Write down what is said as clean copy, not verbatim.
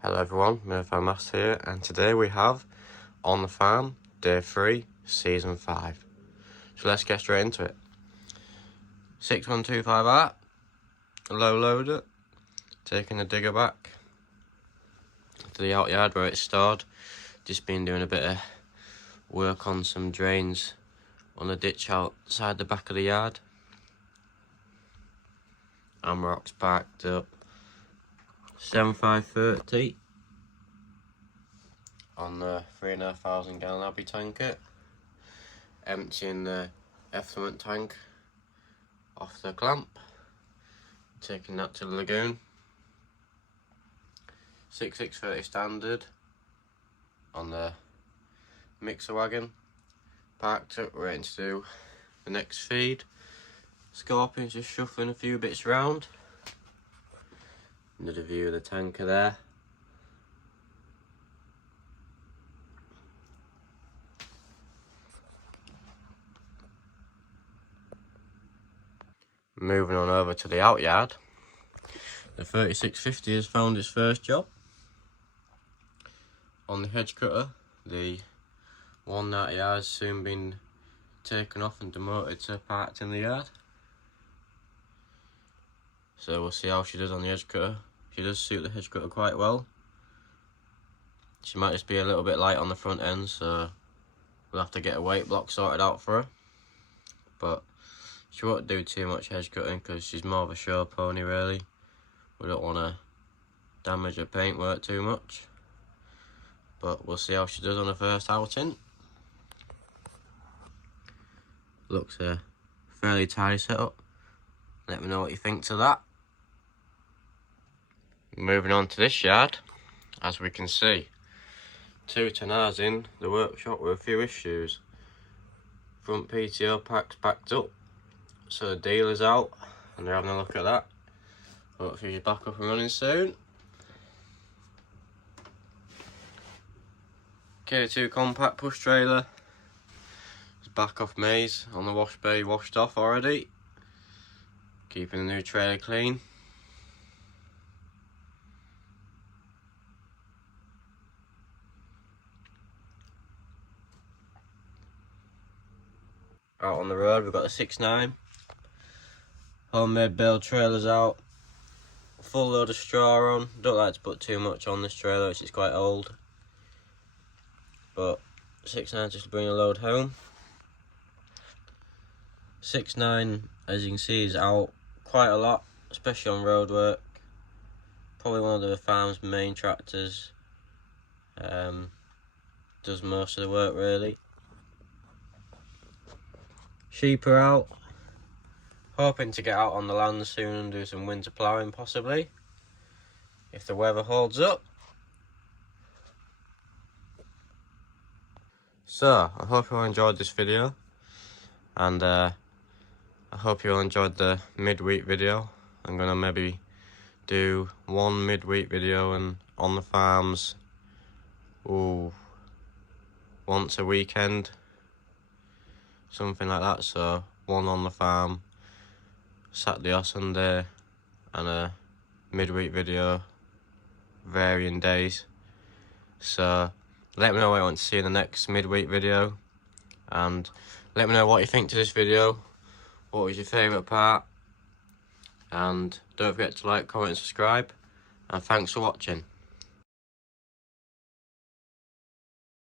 Hello everyone, Murphy Mass here, and today we have On the Farm, Day 3, Season 5. So let's get straight into it. 6125R, low loader, taking the digger back to the out yard where it's stored. Just been doing a bit of work on some drains on the ditch outside the back of the yard. Amrock's parked up. 7530 on the 3,500 gallon Abbey tanker, emptying the effluent tank off the clamp, taking that to the lagoon. 6630 standard on the mixer wagon, parked up, waiting to do the next feed. Scorpion's just shuffling a few bits around. Another view of the tanker there. Moving on over to the out yard. The 3650 has found its first job on the hedge cutter. The one that has soon been taken off and demoted to parked in the yard. So we'll see how she does on the hedge cutter. She does suit the hedge cutter quite well. She might just be a little bit light on the front end, so we'll have to get a weight block sorted out for her. But she won't do too much hedge cutting because she's more of a show pony really. We don't want to damage her paintwork too much. But we'll see how she does on her first outing. Looks a fairly tidy setup. Let me know what you think to that. Moving on to this yard, as we can see, two tonars in the workshop with a few issues. Front PTO pack's backed up, so the dealer's out and they're having a look at that. Hopefully she's back up and running soon. K2 compact push trailer is back off maze on the wash bay, washed off already. Keeping the new trailer clean. Out on the road we've got the 6.9 homemade bale trailers out, full load of straw on. Don't like to put too much on this trailer, it's quite old, but 6.9 just to bring a load home. 6.9, as you can see, is out quite a lot, especially on road work. Probably one of the farm's main tractors. Does most of the work really. Sheep are out. Hoping to get out on the land soon and do some winter ploughing possibly, if the weather holds up. So, I hope you all enjoyed this video, and I hope you all enjoyed the midweek video. I'm going to maybe do one midweek video and on the farms once a weekend, something like that. So one on the farm Saturday or Sunday, and a midweek video varying days. So let me know what you want to see in the next midweek video, and let me know what you think to this video. What was your favourite part? And don't forget to like, comment and subscribe, and thanks for watching.